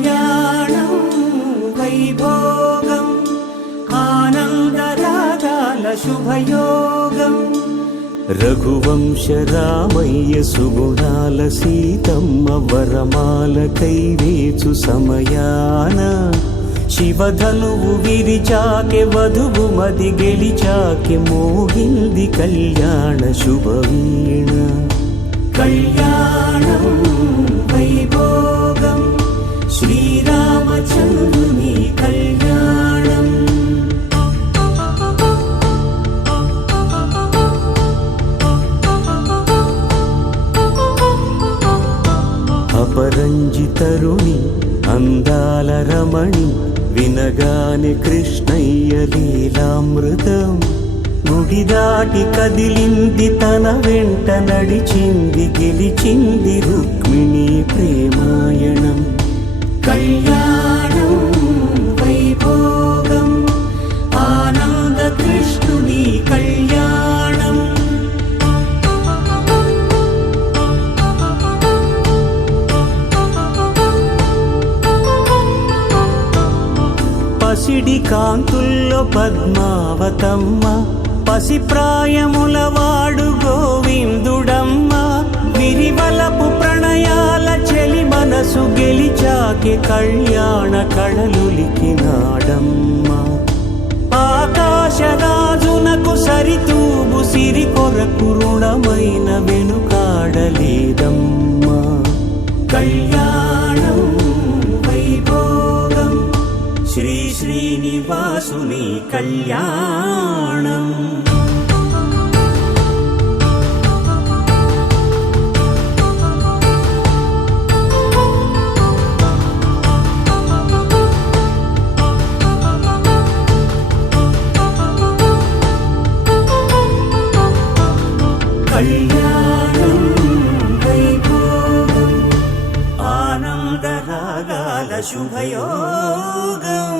కళ్యాణం వైభోగం ఆనందరాగాల శుభయోగం రఘువంశ రామయ్య సుగుణాల సీతమ్మ వరమాల కైవేచు సమయాన శివధనువు విరిచాకె వధువు మది గెలిచాకె మోగింది కళ్యాణ శుభవీణ కళ్యాణం వైభోగం శ్రీరామచంద్రుని కళ్యాణం అపరంజి తరుణి అందాల రమణి వినగానే కృష్ణయ్య లీలామృతం గుడి దాటి కదిలింది తన వెంట నడిచింది గెలిచింది రుక్మిణి ప్రేమాయణం కళ్యాణం వైభోగం ఆనంద కృష్ణుని కళ్యాణం పసిడి కాంతుల్లో పద్మావతమ్మ పసిప్రాయముల వాడు గోవిందుడమ్మ విరివలపు ప్రణయాల చెలి మనసు గెలిచాకే కళ్యాణ కళలులికినాడమ్మ ఆకాశరాజునకు సరితూబు సిరి కొరకు రుణమైన వెనుకాడలేదమ్మా కళ్యాణం వైభోగం శ్రీ శ్రీనివాసుని కళ్యాణం కళ్యాణం వైభోగం ఆనందరాగాల శుభయోగం